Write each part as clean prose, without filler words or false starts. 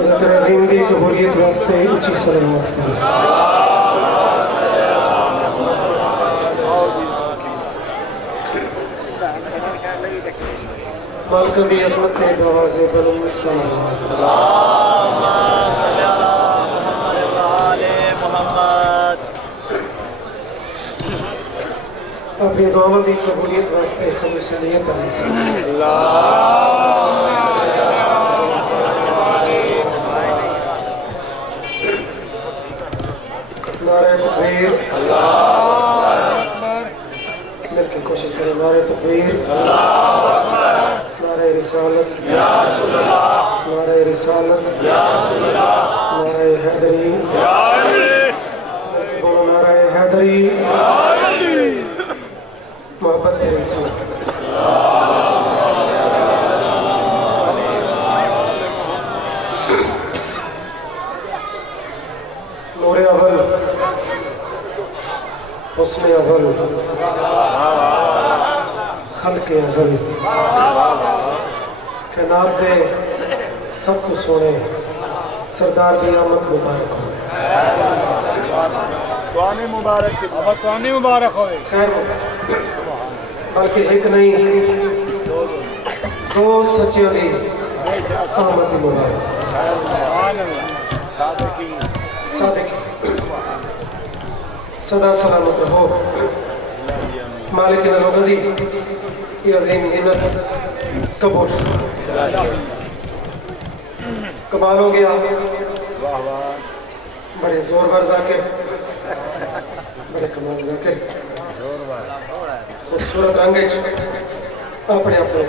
ذکر عظیم دی قبولیت واسطے اچھی سلامت کریں. مالکہ دی عظمت ہے بآواز بلند سلام. اپنی دعاوں دی قبولیت واسطے خلوص نیت علیہ السلام. نعرہ تکبیر. مل کے کوشش کریں. نعرہ تکبیر. نعرہ رسالت. نعرہ رسالت. نعرہ حیدری. بولو نعرہ حیدری. محبت ہے رسالت. نور اول، حسن اول، خلق اول، کائنات دے سب تو سونے سردار دی آمد مبارک ہو. توانی مبارک توانی مبارک ہوئے. خیر بلکہ ایک نہیں دو سچیاں دی آمد مبارک. صادق صدا سلامت رہو. مالک نلوگا دی یہ عظیم نعمت قبول. کمال ہو گیا. بڑے زور بار ذاکر، بڑے کمال ذاکر، خوبصورت رنگچ، اپنے اپنے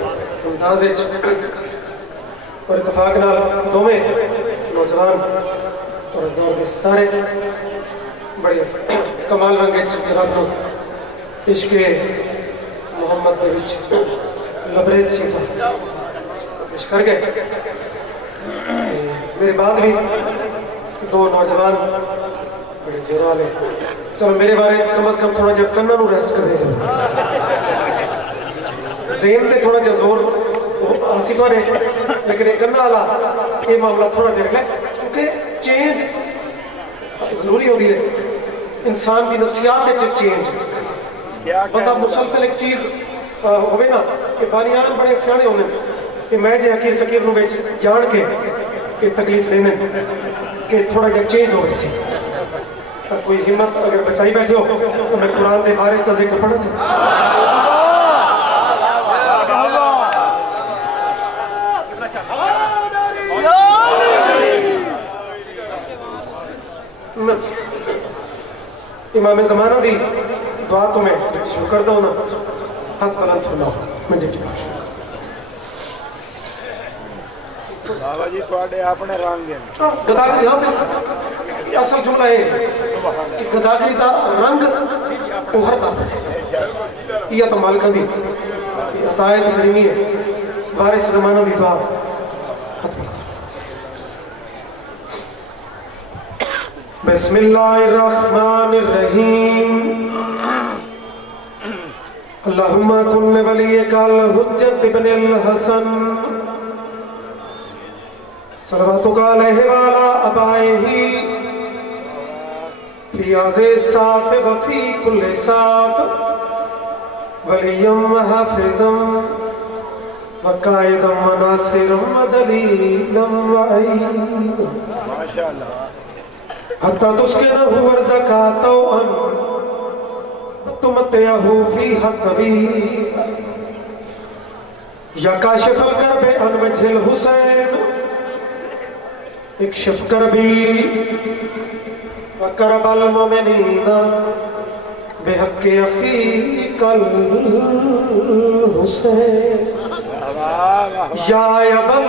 اندازچ اور اتفاق نال دومیں نوجوان اور اس دور کے ستارے بڑے کمال رنگچ جناب نو عشق محمد دے وچ لبریز چیزاں پیش کر گئے. میرے بعد بھی دو نوجوان بڑے زور والے. چلو میرے بارے کم از کم تھوڑا جا کنہ نو ریسٹ کر دے گا. ذہن تے تھوڑا جا زور آسی تو رہے لیکن ایک کنہ آلا یہ معاملہ تھوڑا جا ریلیکس کیونکہ چینج ضروری ہو دی ہے. انسان کی نفسیات ہے چینج. بندہ مسلسل ایک چیز ہوئے نا کہ بانیان بڑے سیانے ہونے کہ میں جے حقیر فقیر نو بیچ جان کے یہ تکلیف لینے کہ تھوڑا جا چینج ہو سی. کوئی ہمت اگر بچائی بیٹھے ہو تو میں قرآن دے بارش کا ذکر پڑھنا چاہتا. امام زمانہ دی دعا تو میں شروع کر دوں نا. ہاتھ بلند فرماؤ. میں ڈیٹی شروع بابا جی توڑے اپنے رنگ ہیں. گداگری یہ اصل جملہ ہے کہ گداگری دا رنگ اوہر دا. یہ تو مالکہ دی عطایت کریمی ہے. وارث زمانہ دی دعا. بسم اللہ الرحمن الرحیم. اللہم کن ولیک الحجت ابن الحسن صلواتک علیہ وعلا ابائہ فی عزی سات وفی کل سات ولیم وحافظم وقائدم وناصرم ودلیلم وعید. ماشاءاللہ. حتی تسکنہو ورزکاتو ان تمتیہو فی حقوی یا کاشف الکرب ان وجہ الحسین اکشف کربی وکرب المومنین بحق اخیق الحسین یا یبل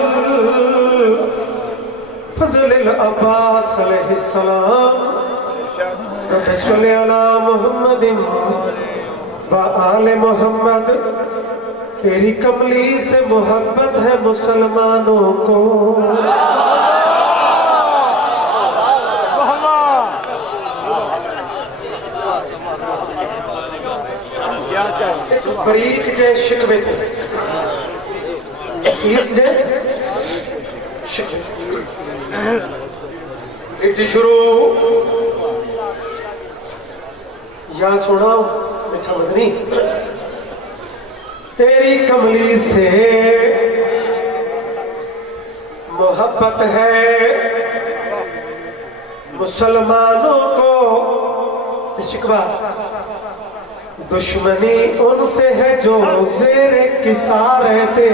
فضل العباس علیہ السلام رب صلی علی محمد و آل محمد. تیری کملی سے محبت ہے مسلمانوں کو. بریک جے شکوے تو فیس جے شکوے ایٹی شروع یا سونا میٹھا مدنی تیری کملی سے محبت ہے مسلمانوں کو شکوہ دشمنی ان سے ہے جو زیر کسا رہتے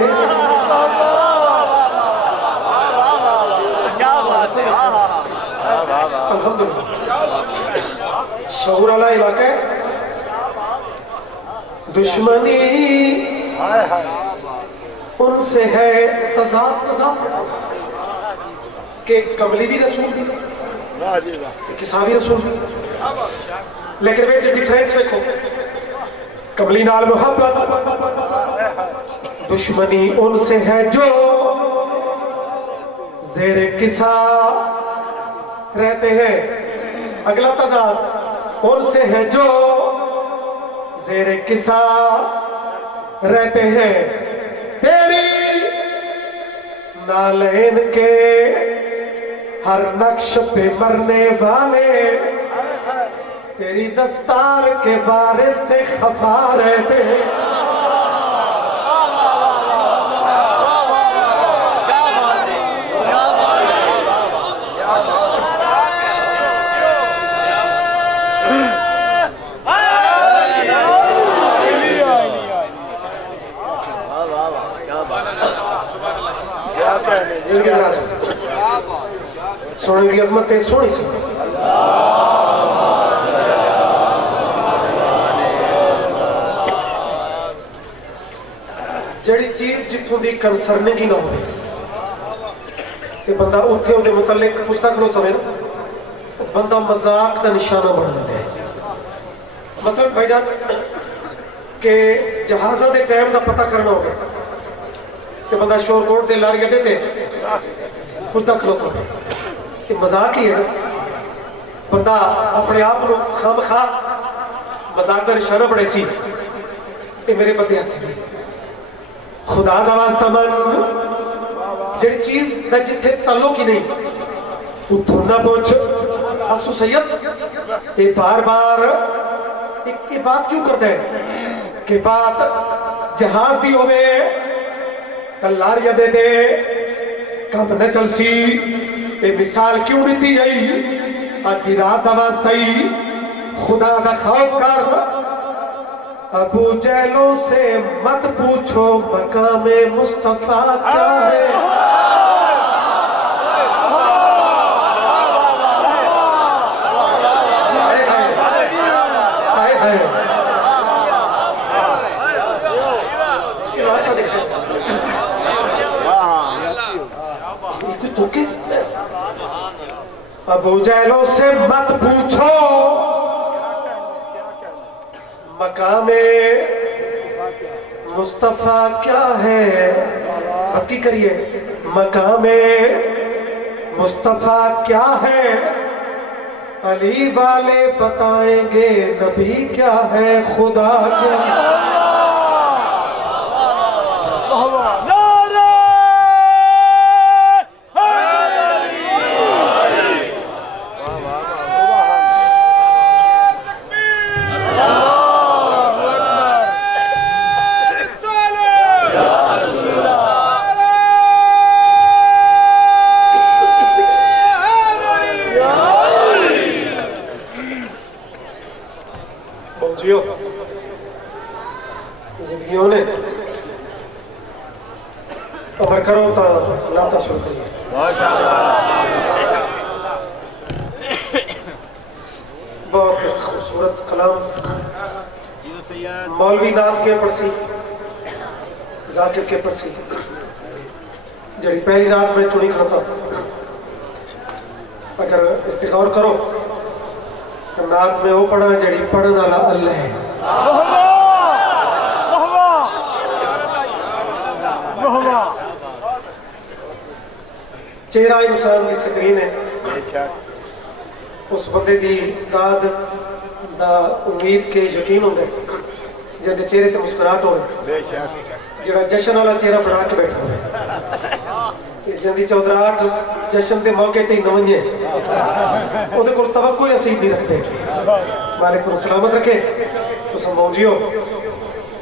الحمدللہ شعور اللہ علاقہ ہے دشمنی ان سے ہے تضاد کہ کملی بھی رسول بھی کساوی رسول بھی لیکن ویچ ڈیفرنس ویکھو کملی نال محبت دشمنی ان سے ہے جو زیر کسا رہتے ہیں اگلا تضاد ان سے ہے جو زیر کسا رہتے ہیں تیری نالین کے ہر نقش پہ مرنے والے تیری دستار کے وارث سے خفا رہتے ہیں سونے کی عظمت ہے سونی سی جڑی چیز جتوں دی کنسرننگ ہی نہ ہو تے بندہ اتھے ہوتے متعلق پوچھتا کرو تو میرا بندہ مذاق دا نشانہ بڑھ جاتا ہے مثلا بھائی جان کہ جہازہ دے ٹائم دا پتہ کرنا ہوگا کہ بندہ شور کوٹ دے لاری اڈے تے پوچھتا کرو تو یہ مذاق ہی ہے نا بندہ اپنے آپ کو خام خواہ مذاق دا نشانہ بڑھے سی یہ میرے بندے آتے ہیں خدا دا واسطہ من جڑی چیز دا جتھے تعلق ہی نہیں اتھوں نہ پوچھ آسو سید یہ بار بار یہ بات کیوں کرتا ہے کہ بات جہاز دی ہوئے تلاریا دے دے کم نہ چل سی یہ مثال کیوں دیتی گئی آدھی رات دا واسطہ ہی خدا دا خوف کر ابو جہلوں سے مت پوچھو مقام مصطفیٰ کیا ہے ابو جہلوں سے مت پوچھو مقام مصطفیٰ کیا ہے اب کی کریے مقام مصطفیٰ کیا ہے علی والے بتائیں گے نبی کیا ہے خدا کیا ہے زندگیوں نے عمر کرو تا لاتا شروع کریے بہت خوبصورت کلام مولوی نام کے پڑسی ذاکر کے پڑسی جڑی پہلی رات میں چونی کھاتا اگر استغفار کرو تو نات میں وہ پڑھا جڑی پڑھن والا اللہ ہے چہرہ انسان کی سکرین ہے اس بندے دی داد دا امید کے یقین ہوندے جن چہرے تے مسکراہٹ ہوئے بے شک جڑا جشن والا چہرہ بنا کے بیٹھا ہوئے جن دی چودراہٹ جشن دے موقع تے نہ ونجے او دے کول توقع نصیب نہیں رکھتے مالک تو سلامت رکھے تو سمجھیو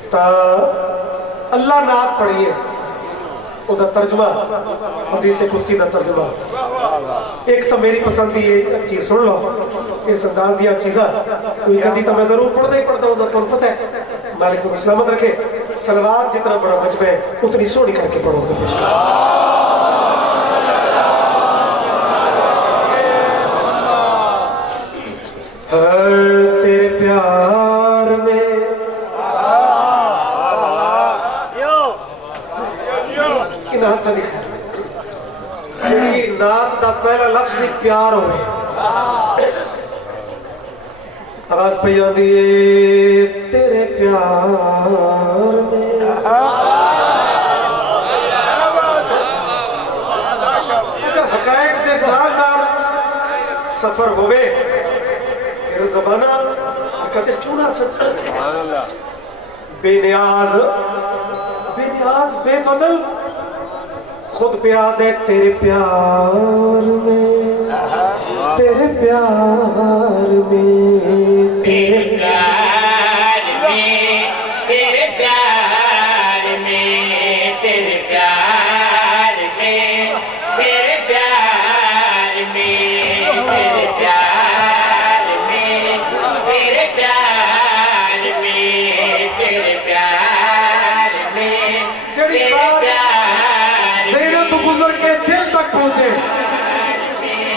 تا اللہ نعت پڑھیے او دا ترجمہ حدیث قدسی دا ترجمہ ایک تو میری پسند یہ چیز سن لو اس انداز دیا چیزاں کوئی کدی تو میں ضرور پڑھتا ہی پڑھتا ہوں تو پتہ ہے مالک تو سلامت رکھے صلوات جتنا بڑا مجمع ہے اتنی سونی کر کے پڑھو گے تیرے پیار میں نعت دا لکھا ہے جی نعت دا پہلا لفظ پیار ہوئے آواز پہ یاد دیئے تیرے پیار میں حقائق دے نال نال سفر ہوئے میرا زبانہ حرکت اس کیوں نہ سکتا بے نیاز بے بدل خود پیاد ہے تیرے پیار میں تیرے پیار میں تیرے پیار میں تیرے پیار میں تیرے پیار میں تیرے پیار میں تیرے پیار میں تیرے پیار میں تیرے پیار میں جڑی بات زینت تو گزر کے دل تک پہنچے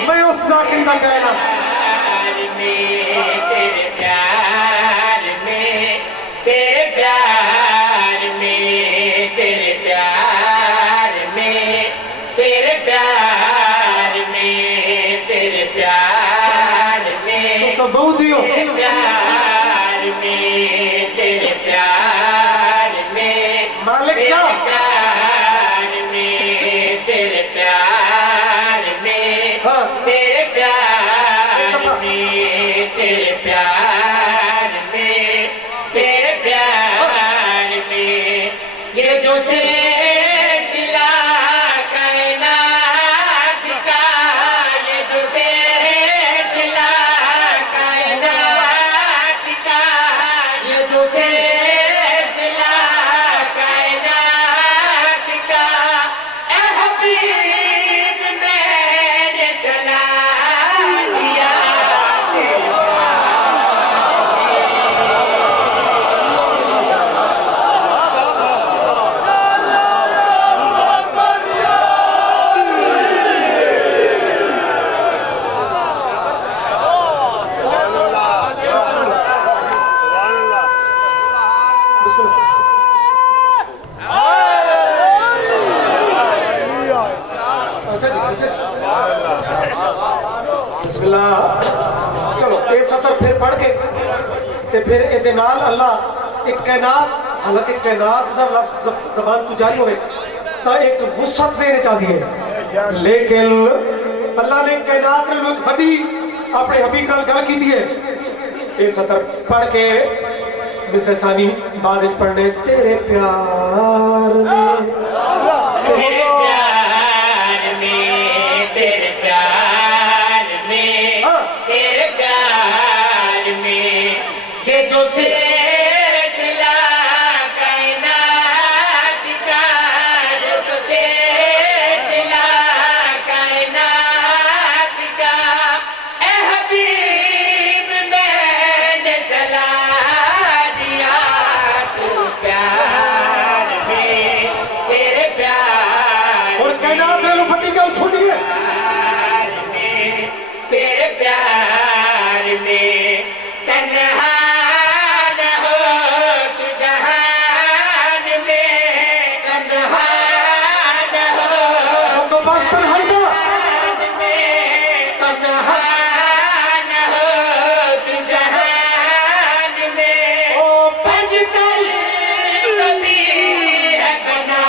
میں اس ذاکر کا کہنا تیرے پیار میں تیرے پیار میں تیرے پیار میں تیرے پیار میں تیرے پیار میں سب بہو جیو پیار میں تیرے پیار میں مالک کیا پیار میں تیرے پیار میں تیرے پیار میں تیرے پیار میں تیرے پیار میں یہ جو سلسلہ کائنات کا یہ جو سلسلہ کائنات کا یہ جو سلسلہ کائنات کا اے حبیب میں نے چلا دیا بسم اللہ اچھا جی اچھا بسم اللہ چلو اے سطر پھر پڑھ کے تے پھر اے نال اللہ ایک کائنات حالانکہ کائنات دا لفظ زبان تو جاری ہوئے تا ایک وسعت ذہن چاہ دیئے لیکن اللہ نے کائنات نے ایک بڑی اپنے حبیب نال گل کی دیئے اے سطر پڑھ کے مثل ثانی بعد اس پڑھنے تیرے پیار میں تیرے پیار میں تیرے پیار میں تیرے پیار میں یہ جو سلسلہ کائنات کا یہ جو سلسلہ کائنات کا اے حبیب میں نے چلا دیا تو پیار میں تیرے پیار اور کائنات نے لفٹی کا چھوڑیے تیرے پیار میں تنہا نہ ہو تو جہان میں تنہا نہ ہو تو بات پر ہر دا جہان میں تنہا نہ ہو تو جہان میں او پنج تل کبھی ہے بنا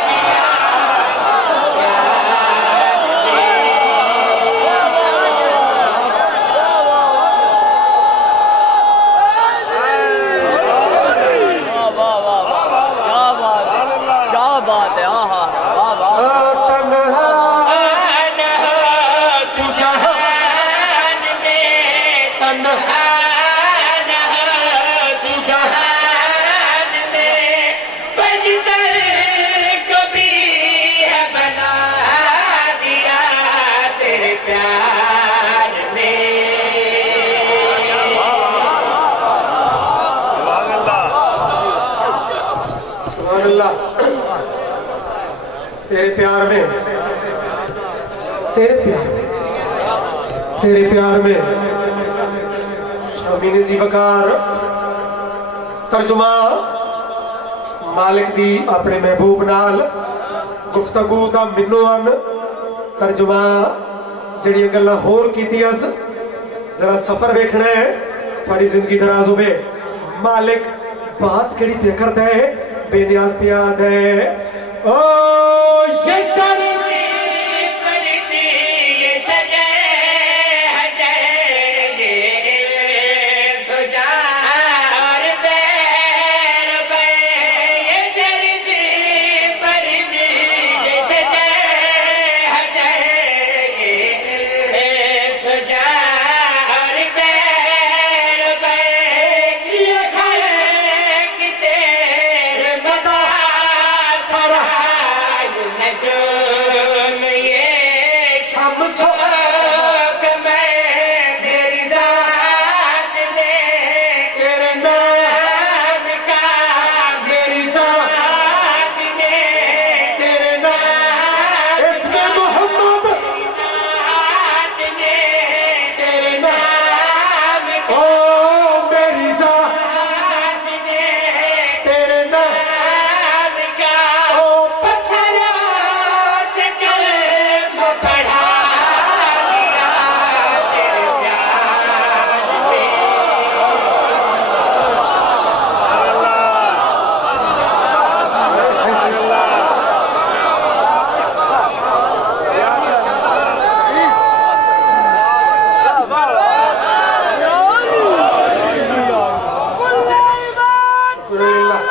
دیا پیار تیرے پیار میں تیرے پیار میں تیرے پیار میں سامین زی وقار ترجمہ مالک دی اپنے محبوب نال گفتگو دا منوان ترجمہ جڑی گلاں ہور کیتیاں ذرا سفر ویکھنا ہے تھوڑی زندگی دراز ہوئے مالک بات کیڑی پہ کرتا ہے بے نیاز پیاد ہے او یہ چاندی پردی یہ سجے حجے یہ سجار بیر بے یہ چردی پردی یہ سجے حجے یہ سجار بیر بے یہ خلق تیر مدہ سارا نجوم یہ شمس میں میری ذات نے تیرے نام کا میری ذات نے تیرے نام اس میں محمد ذات نے تیرے نام او میری ذات نے تیرے نام نام کا او پتھروں سے کلم پڑھا دیا تیرے پیار میں شکر اللہ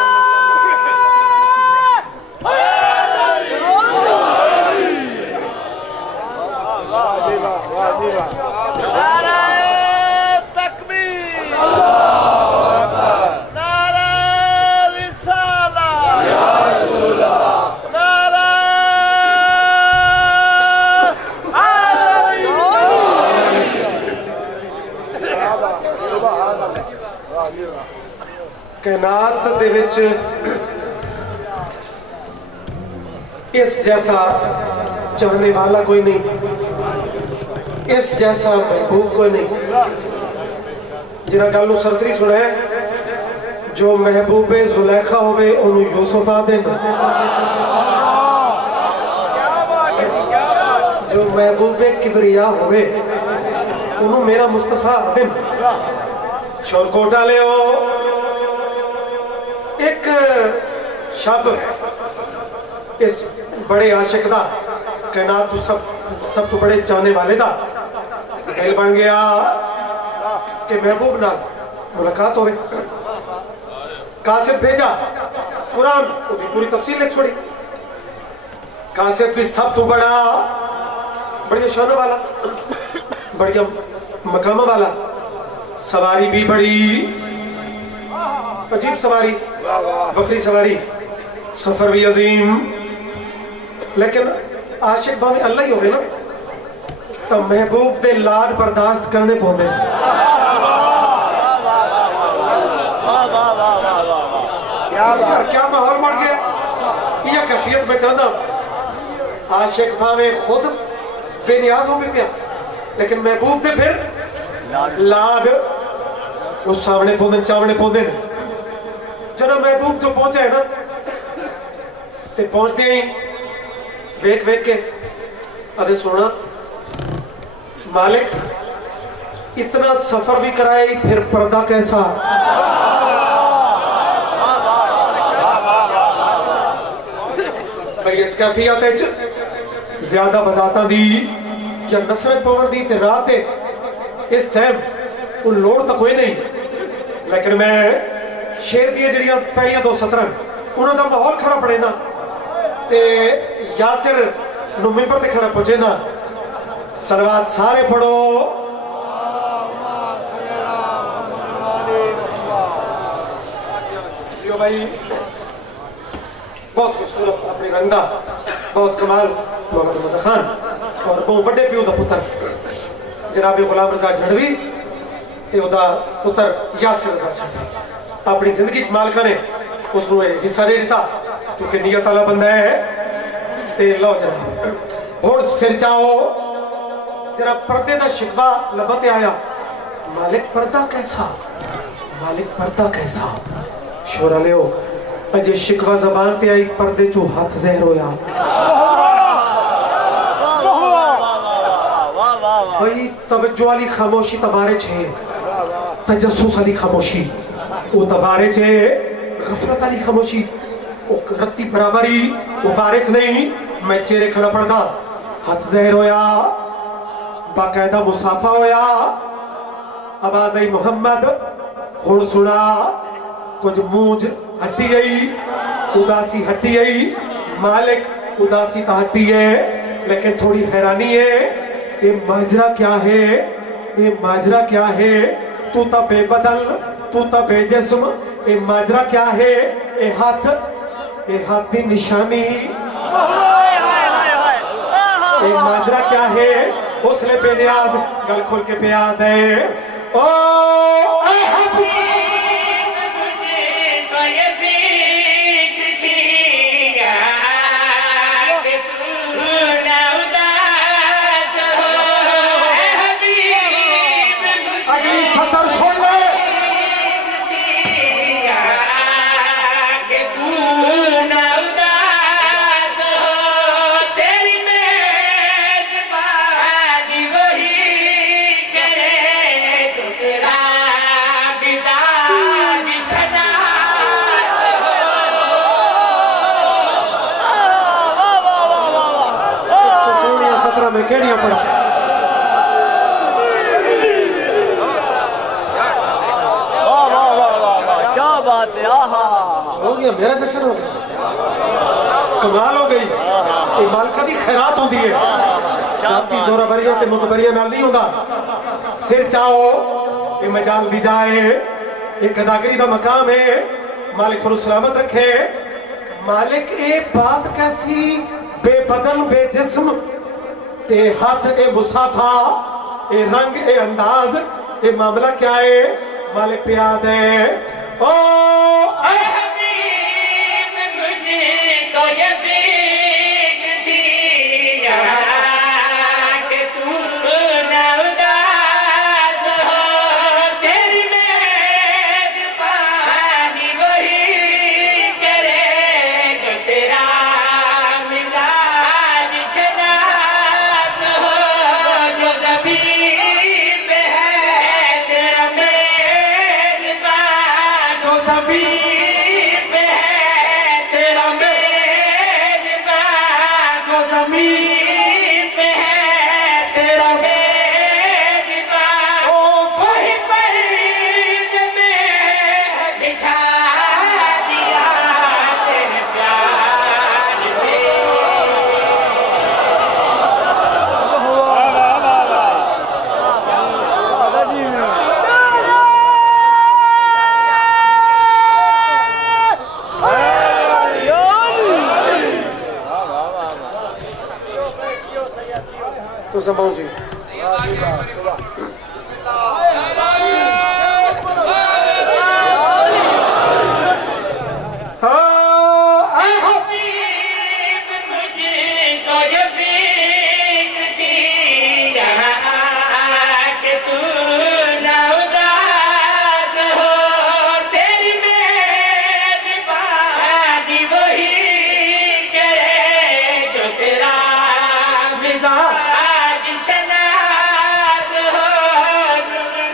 کائنات دے وچ اس جیسا چاہنے والا کوئی نہیں اس جیسا محبوب کوئی نہیں جنہاں گالوں سرسری سنا ہے جو محبوب زلیخا ہوئے انہوں یوسف آدن جو محبوب کبریا ہوئے انہوں میرا مصطفیٰ آدن شور کوٹا لے ہو ایک شب اس بڑے عاشق دا کائنات تو سب تو بڑے چاہنے والے دا دل بن گیا کہ محبوب نال ملاقات ہوئے قاسد بھیجا قرآن وہ بھی پوری تفصیل لکھ چھوڑی قاسد بھی سب تو بڑا بڑی شانہ والا بڑی مقامہ والا سواری بھی بڑی عجیب سواری بکری سواری سفر بھی عظیم لیکن عاشق باوی اللہ ہی ہوئے نا تو محبوب دے لاد برداشت کرنے پہنے کیا ماحول مر گیا یہ کیفیت بچانا عاشق باوی خود بے نیاز ہو بھی پیا لیکن محبوب دے پھر لاد وہ سامنے پہنے چاونے پہنے جنہا محبوب جو پہنچا ہے نا تے پہنچ دیا ہی ویک ویک کے ادھے سونا مالک اتنا سفر بھی کرائی پھر پردہ کیسا بھئی اس کیفیت ہے زیادہ بزاتا دی کیا نصرت پور دی تے رات ہے اس ٹائم ان لوڑ تک ہوئی نہیں لیکن میں شیر دیئے جڑیاں پہلیاں دو سطرن انہوں دا ماحول کھڑا پڑے نا تے یاسر نمی پر تے کھڑا پہنچے نا صلوات سارے پڑھو جو بھائی بہت خوبصورت اپنی رنگا بہت کمال محمد مدر خان اور بہت بڑے پیو دا پتر جناب غلام رضا جھڑوی تے او دا پتر یاسر رضا جھڑوی اپنی زندگی اس مالکہ نے اس نے حصہ نہیں دیتا چونکہ نیت اللہ بندہ ہے تے لو جناب ہن سر چاؤ جناب پردے دا شکوہ لبتے آیا مالک پردہ کیسا مالک پردہ کیسا شورا لے ہو اجے شکوہ زبان تے آئی پردے چو ہاتھ زہر ہویا بھئی توجہ علی خاموشی تبارے چھے تجسس علی خاموشی او تبارے چھے غفلت علی خاموشی او رتی برابری او وارث نہیں میں چہرے کھڑا پڑدا ہاتھ زہر ہویا باقاعدہ مصافہ ہویا آواز آئی محمد ہن سنا کچھ مونج ہٹی گئی اداسی ہٹی گئی مالک اداسی تا ہٹی ہے لیکن تھوڑی حیرانی ہے یہ ماجرہ کیا ہے یہ ماجرہ کیا ہے تو تا بے بدل تو تا بے جسم یہ ماجرہ کیا ہے یہ ہاتھ دی نشانی یہ ماجرہ کیا ہے اس نے بے نیاز گل کھول کے پیاد ہے او اے حبیب مجھے تو یہ فکر تھی کہ تو نہ اداس ہو اے حبیب مجھے اگلی سطر چھوڑ لے کہ تو نہ اداس ہو تیری میزبانی وہی کرے تو تیرا مزاج شناس تو سونیا سطرہ میں کیڑیاں پڑا کیا بات ہے ہو گیا میرا سیشن ہو گیا کمال ہو گئی یہ مالکہ دی خیرات ہوندی ہے ذاتی زورہ بریہ تے متبریہ نال نہیں ہوندہ سر چاہو یہ مجال دی جائے ایک اداگری دا مقام ہے مالک خود سلامت رکھے مالک اے بات کیسی بے بدن بے جسم تے ہاتھ اے مصافہ اے رنگ اے انداز اے معاملہ کیا ہے مالک پیاد ہے او اے حبیب مجھے تو یہ فکر تھی کہ تو نہ اداس ہو تیری میزبانی وہی کرے جو تیرا مزاج شناس ہو جو زمین پہ ہے تیرا میزبان تو زمین پہ ہے تیرا میزبان جو زمین پہ ہے تیرا میزبان وہی پرد میں بٹھا دیا تیرے پیار میں تو سماؤں جی اے حبیب مجھے تو یہ فکر تھی کہ تو نہ اداس ہو تیری میزبانی وہی کرے جو تیرا مزاج شناس ہو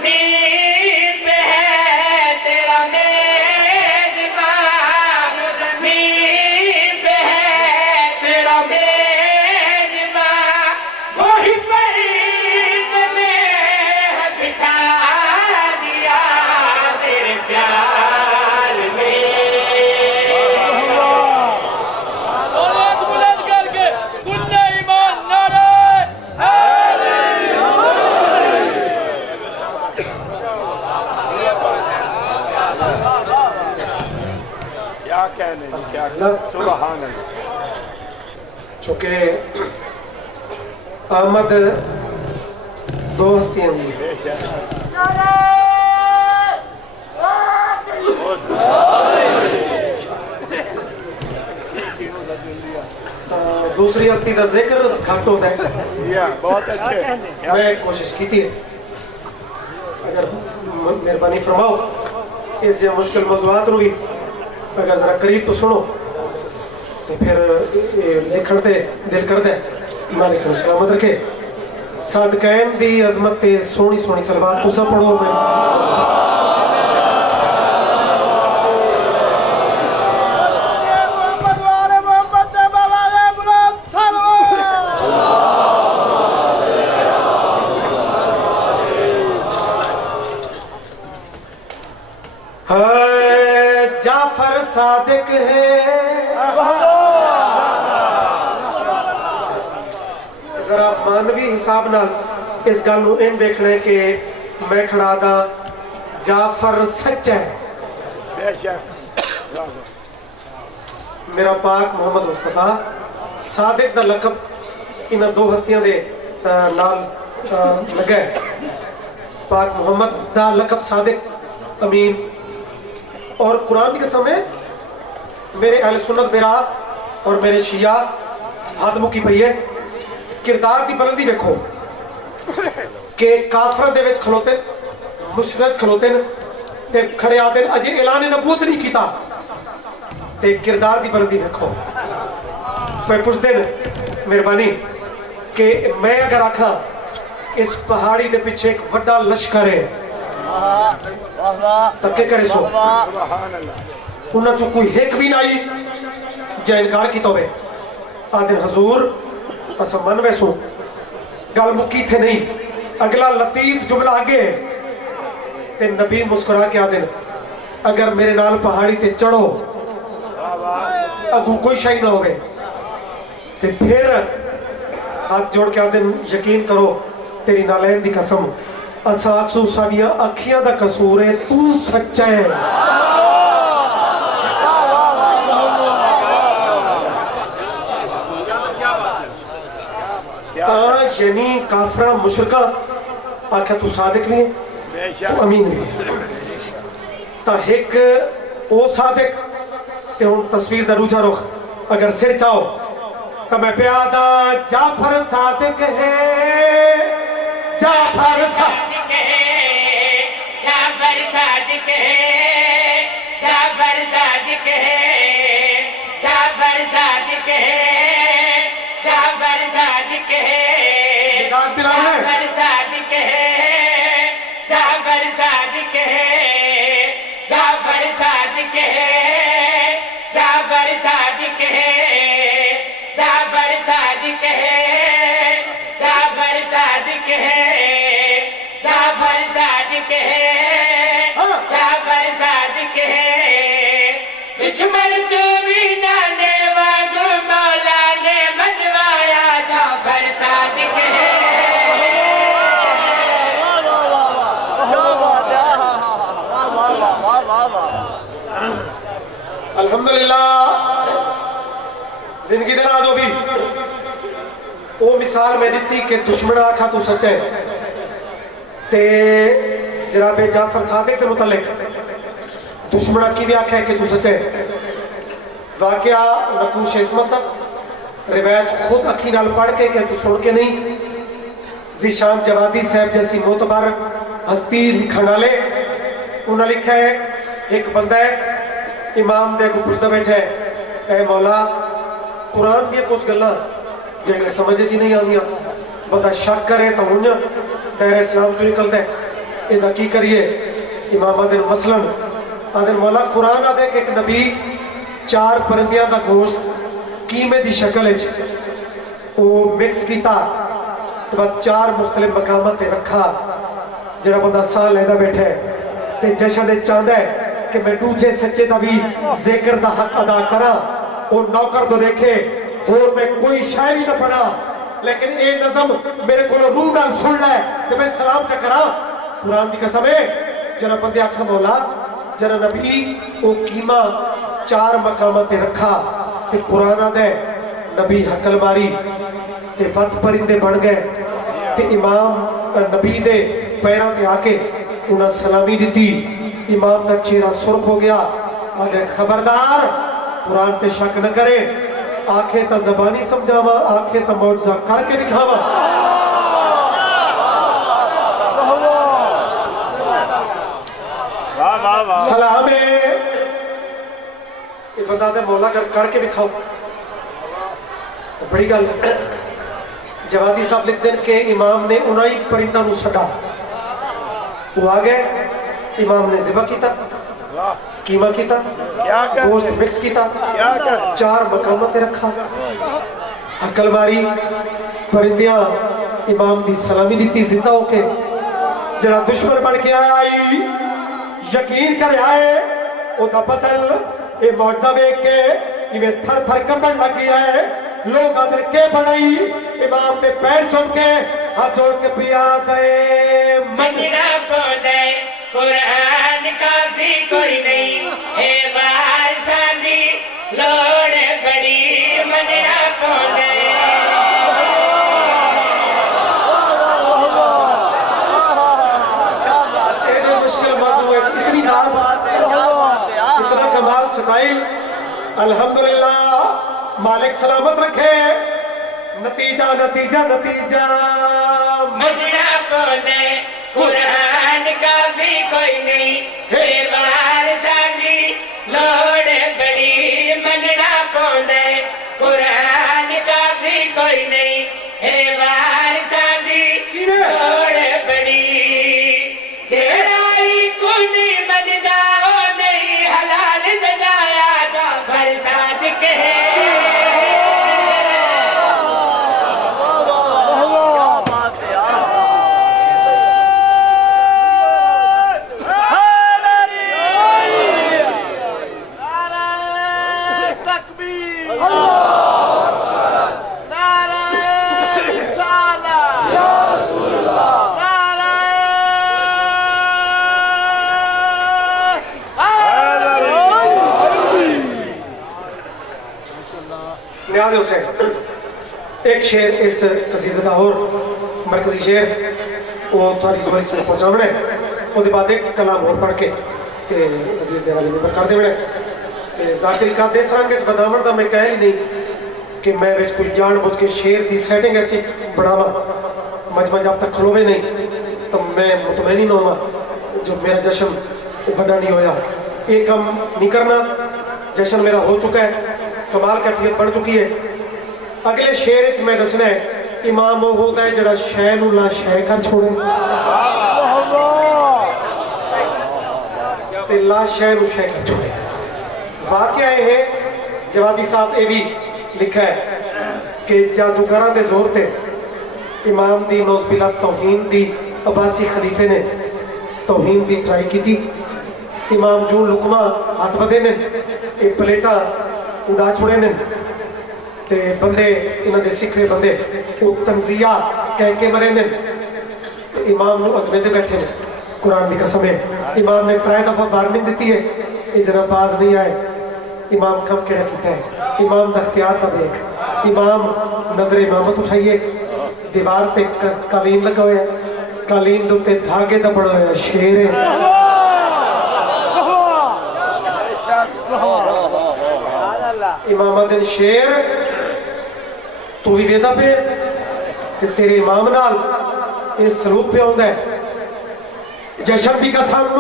نیب پہ ہے تیرا میزبان نیب پہ ہے تیرا میزبان وہی پرد میں بٹھا دیا تیرے پیار میں آواز بلند کر کے کل ایمان نعرہ کیا کہنے کیا سبحان اللہ چونکہ احمد دو ہستیاں ہیں بے شک دوسری ہستی کا ذکر گھٹ ہوتا ہے. یا بہت اچھے. میں کوشش کی تھی اگر مہربانی فرماؤ اس جے مشکل موضوعات بھی اگر ذرا قریب تو سنو تو پھر لکھن تے دل کر دے. مالک سلامت رکھے. صادقین دی عظمت تے سونی سونی صلوات تسا پڑھو. جعفر صادق ہے. ذرا مانوی حساب نال اس گل نو این دیکھنا ہے کہ میں کھڑا دا جعفر سچ ہے. بے شک. میرا پاک محمد مصطفیٰ صادق دا لقب ان دو ہستیاں دے نال لگا ہے. پاک محمد دا لقب صادق امین. اور قرآن کی قسم ہے میرے اہل سنت میرا اور میرے شیعہ ہاتھ مکی پئی ہے. کردار دی بلندی دیکھو کہ کافران دے وچ کھلوتے مشرج کھلوتے تے کھڑے آتے اجے اعلان نبوت نہیں کیتا تے کردار دی بلندی دیکھو. میں پوچھ دین مہربانی کہ میں اگر آکھاں اس پہاڑی دے پیچھے ایک وڈا لشکر ہے تک کے کرے سو سبحان اللہ. انہاں چو کوئی ایک بھی نائی جا انکار کی توبے آدھن حضور اسا من ویسو گل مکی تھے نہیں. اگلا لطیف جملہ آگے تے نبی مسکرا کے آدھن اگر میرے نال پہاڑی تے چڑھو اگو کوئی شاہی نہ ہوگے تے پھر ہاتھ جوڑ کے آدھن یقین کرو تیری نالین دی قسم اسا اکسو سانیاں اکھیاں دا قصور ہے تو سچا ہے. یعنی کافرہ مشرکہ آکھا تو صادق نہیں بے ہے شک. تو امین نہیں تا ایک او صادق تے ہوں تصویر دا روجہ رخ اگر سر چاہو تا میں پیادہ جعفر صادق ہے. جعفر صادق ہے. جعفر صادق ہے. جعفر صادق ہے. جعفر صادق ہے. جعفر صادق ہے. جعفر صادق ہے. جعفر صادق ہے. جعفر صادق ہے. جعفر صادق ہے. جعفر صادق ہے. جعفر صادق ہے. جعفر صادق ہے. جعفر صادق ہے. دشمن تو بھی نانے واگ مولا نے منوایا. جعفر صادق ہے. الحمدللہ زندگی دے نہ دو بھی وہ مثال میں دیتی کہ دشمن آکھا تو سچ ہے تے جناب جعفر صادق دے متعلق دشمن کی بھی آکھا ہے کہ تو سچ ہے. واقعہ نقوش عصمت تک روایت خود اکھی نال پڑھ کے کہ تو سن کے نہیں. ذیشان جوادی صاحب جیسی معتبر ہستی لکھنا لے انہوں نے لکھا ہے ایک بندہ ہے امام دے کو پوچھتا بیٹھا ہے اے مولا قرآن دیا کچھ گلہ جنہیں سمجھے چی نہیں آدیا بندہ شک کرے تو ہونیا دائرہ اسلام جو نکلتا ہے ادا کی کریے. امام آدھن مثلاً آدھن مولا قرآن آدھے کہ ایک نبی 4 پرندیاں دا گوشت قیمے دی شکل ہے وہ مکس کیتا تو بعد 4 مختلف مقامات رکھا جڑا بندہ سال لیدہ بیٹھا ہے تے جشن نے چاندہ ہے کہ میں دوجے سچے دا بھی ذکر دا حق ادا کرا اور نوکر تو دیکھے اور میں کوئی شاعری نہ پڑھا لیکن اے نظم میرے کو روح نال سن لے کہ میں سلام چکرا. قرآن دی قسم ہے جنہ بندے آکھا مولا جنہ نبی او قیمہ 4 مقامات رکھا تے قرآن دے نبی حقل ماری تے وط پرندے بن گئے تے امام نبی دے پیران تے آکے انہاں سلامی دیتی. امام دا چہرہ سرخ ہو گیا آدھے خبردار قرآن تے شک نہ کرے آکھے تا زبانی سمجھاوا آکھے تا معجزہ کر کے دکھاوا سلام ہے یہ بندہ دے مولا کر کے دکھاؤ تو بڑی گل جوادی صاحب لکھ دیں کہ امام نے انہی پرندہ نو سٹا وہ آ گئے امام نے ذبح کیتا قیمہ کیتا گوشت مکس کیتا 4 مقامات رکھا عقل ماری پرندیاں امام دی سلامی دیتی زندہ ہو کے جڑا دشمن بن کے آئی یقین کرے آئے او دا بدل اے معجزہ بیک کے یہ تھر تھر کمبن لگی ہے لوگ آدھر کے بڑھائی امام نے پیر چھوڑ کے ہاتھ جوڑ کے پیا دے منڈا پودے قرآن کافی کوئی نہیں ہے وارثاں دی لوڑ بڑی منڈا پودے ایک مشکل موضوع ہے اتنی دار بات ہے اتنا کمال سٹائل الحمدللہ مالک سلامت رکھے نتیجہ نتیجہ نتیجہ منڈا پودے قرآن کافی کوئی نہیں ہے وارثاں دی لوڑ بڑی منڈا پودے قرآن کافی کوئی نہیں ہے وارثاں دی لوڑ بڑی جڑائی کو نہیں مندا او نہیں حلال دگایا جعفر صادق ہے نیاز حسین ایک شعر اس قصیدہ دا اور مرکزی شعر وہ تھوڑی تھوڑی سے پہنچاونے وہ دے بعد ایک کلام اور پڑھ کے کہ عزیز دے والی مدر کر دے میں ذاکری کا دیس رنگ بدامن دا میں کہہ ہی نہیں کہ میں ویچ کوئی جان بوجھ کے شعر دی سیٹنگ ایسی بڑھاوا مجمع جب تک کھلوے نہیں تو میں مطمئنی نہ ہوا جو میرا جشن بڑا نہیں ہویا ایک کام نہیں کرنا جشن میرا ہو چکا ہے کمال کیفیت بڑھ چکی ہے اگلے شعر میں دسنا ہے امام وہ ہوتا ہے جڑا شے نو لا شے کر چھوڑے تے لا شے نو شے کر چھوڑے واقعہ ہے جوادی صاحب اے بھی لکھا ہے کہ جادوگراں دے زور تے امام دی نوز بلا توہین دی عباسی خلیفے نے توہین دی ٹرائی کی تھی امام جو لکمہ ہاتھ بدے نے ایک پلیٹا اڑا چھوڑے نے تے بندے انہاں دے سکھرے بندے وہ تنزیہ کہہ کے مرے نے امام نو عظمے دے بیٹھے نے قرآن دی قسم ہے امام نے 3 دفعہ وارننگ دیتی ہے یہ جناب باز نہیں آئے امام کم کیڑا کیتا ہے امام دا اختیار تب ایک امام نظر امامت اٹھائیے دیوار تے قالین لگا ہویا قالین دو تے دھاگے دا پڑا ہویا شیر ہے امام دن شیر تو بھی ویدہ پہ کہ تیرے امام نال یہ سلوک پہ ہوندہ ہے جشن دی قسم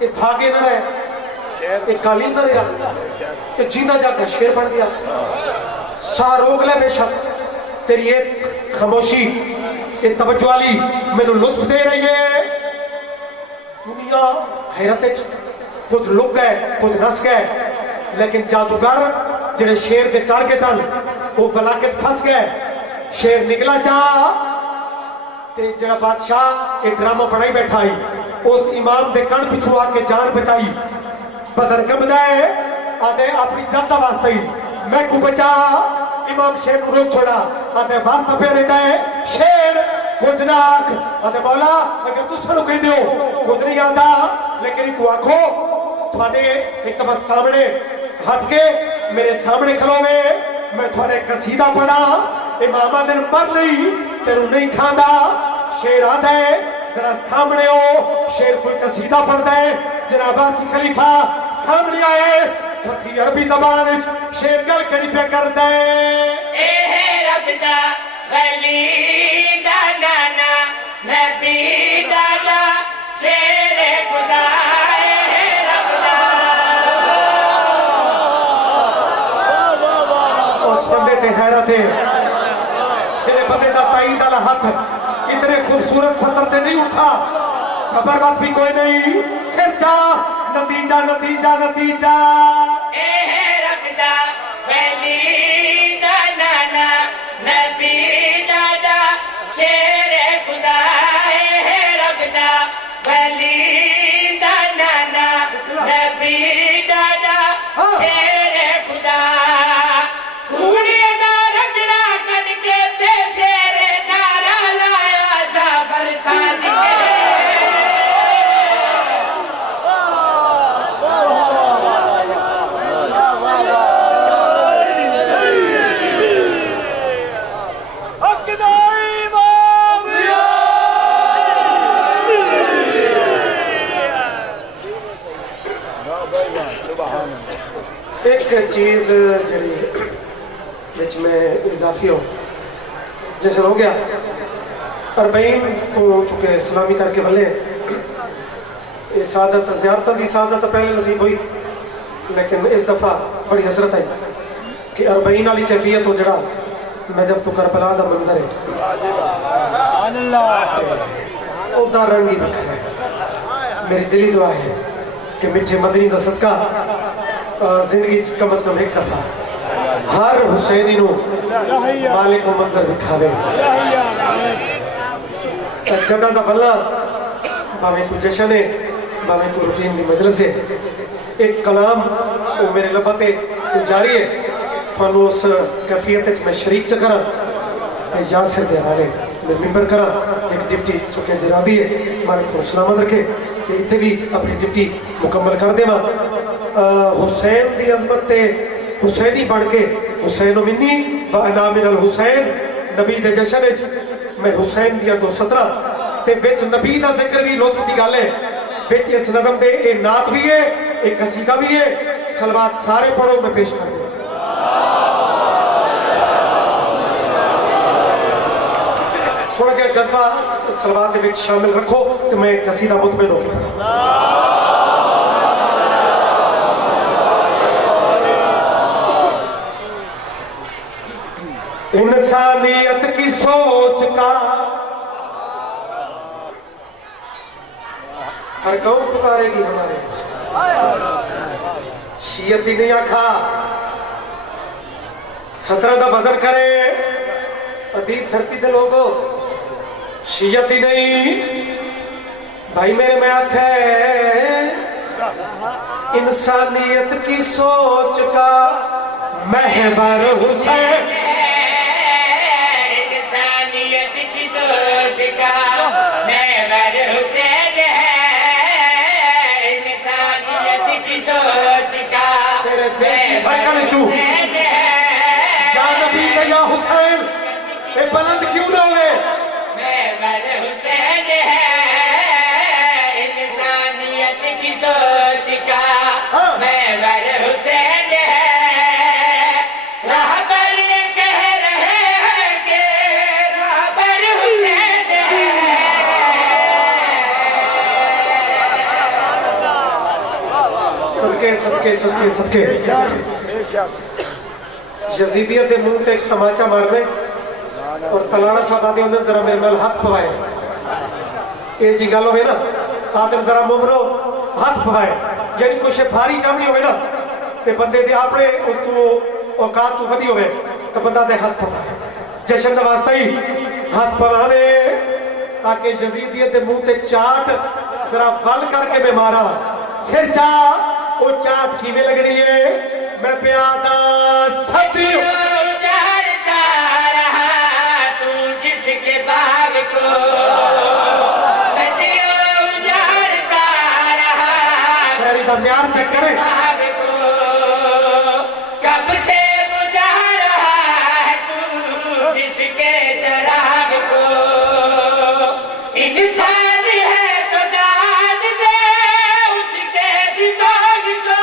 یہ دھاگے نہ رہے یہ قالین نہ رہا یہ جینا جا کر شیر بن گیا سا روک لے بے شک تیری یہ خاموشی یہ توجہ والی میں نے لطف دے رہی ہے دنیا حیرت کچھ لک گئے کچھ نس گئے لیکن جادوگر جڑے شیر دے ٹارگیٹن وہ فلاکت پھنس گئے شیر نکلا چاہ تے جڑا بادشاہ ایک ڈرامہ بڑھائی بیٹھائی اس امام دے کن پچھو آ کے جان بچائی بدر کم دائے آدھے اپنی جانتا واسطہ ہی میں کو بچا امام شیر کو روک چھوڑا آدھے واسطہ پہ رہتا ہے شیر کچھ ناک آدھے مولا اگر دوسروں کہیں دیو کچھ نہیں آدھا لیکن ایک آنکھو تھوڑے ایک دفعہ سامنے ہٹ کے میرے سامنے کھلوے میں تھوڑے قصیدہ پڑھا امامہ دن مر نہیں تیرو نہیں کھانا شیر آدھا ہے ذرا سامنے ہو شیر کوئی قصیدہ پڑھ دے جناب آسی خلیفہ سامنے آئے فصیح عربی زبان شیر گل کڑی پہ کر دے اے رب دا ولی دا نانا نبی دادا شیر خدا اے رب دا اس بندے تے حیرت ہے جنہیں بندے دا تائید والا ہاتھ اتنے خوبصورت سطر تے نہیں اٹھا چھپر بات بھی کوئی نہیں سر چا نتیجہ نتیجہ نتیجہ اے رب دا ولی دا نانا نبی دادا شیر خدا اے رب دا ولی دا نانا نبی دادا شیر خدا کوڑی دا رگڑا کن کے تے شیر نارا لایا جعفر صادق ایک چیز جڑی وچ میں اضافی ہوں جیسے ہو گیا 40 تو چکے اسلامی کر کے بھلے یہ سعادت زیارتوں کی سعادت پہلے نصیب ہوئی لیکن اس دفعہ بڑی حسرت ہے کہ 40 والی کیفیت ہو جڑا نجف تو کربلا دا منظر ہے او دا رنگ ہی بکھر ہے میری دلی دعا ہے کہ میٹھے مدنی دا صدقہ زندگی کم از کم ایک دفعہ ہر حسینی نو مالک و منظر دکھاوے جڑا دا بھلا باویں کو جشن ہے باویں کو روٹین دی مجلس ہے ایک کلام وہ میرے لبتے جاری ہے تھانو اس کیفیت میں شریک چکرا یاسر دے حالے میں ممبر کرا ایک ڈپٹی چکے جرادی ہے مالک کو سلامت رکھے کہ اتھے بھی اپنی ڈپٹی مکمل کر دے ماں حسین دی عظمت تے حسینی بڑھ کے حسین و منی و انا من الحسین نبی دے جشن میں حسین دیا 217 تے بیچ نبی دا ذکر بھی لطف دی گالے بیچ اس نظم دے ایک نعت بھی ہے ایک قصیدہ بھی ہے صلوات سارے پڑھو میں پیش کر دوں تھوڑا جہاں جذبہ صلوات دے بیچ شامل رکھو تو میں قصیدہ مطمئن ہو کے پڑھا انسانیت کی سوچ کا ہر قوم پکارے گی ہمارے شیعت ہی نہیں آکھا سترہ دا بزر کرے ادیب دھرتی دے لوگو شیعت ہی نہیں بھائی میرے میں آکھا ہے انسانیت کی سوچ کا محور حسین یا حسین اے بلند کیوں نہ ہوئے محور حسین ہے انسانیت کی سوچ کا محور حسین ہے رہبر یہ کہہ رہے ہیں کہ رہبر حسین ہے صدقے صدقے صدقے صدقے یزیدیت دے منہ تے ایک تماچا مارنے اور تلانا صاحب آتے ہیں ذرا میرے مل ہاتھ پوائے یہ جی گالو ہے نا آتے ذرا ممرو ہاتھ پوائے یعنی کچھ بھاری چامنی ہوئے نا تے بندے دے اپنے اس تو اوقات تو ودی ہوئے تو بندہ دے ہاتھ پوائے جشن دواستا ہی ہاتھ پوانے تاکہ یزیدیت دے منہ تے چاٹ ذرا ول کر کے میں مارا سر چا وہ چاٹ کی میں لگنی ہے میں پیادہ سبھی اجاڑتا رہا تو جس کے باغ کو صدیوں اجاڑتا رہا شہری دا میار چیک کریں باغ کو کب سے بجھا رہا ہے تو جس کے چراغ کو انسان ہے تو داد دے اس کے دماغ کو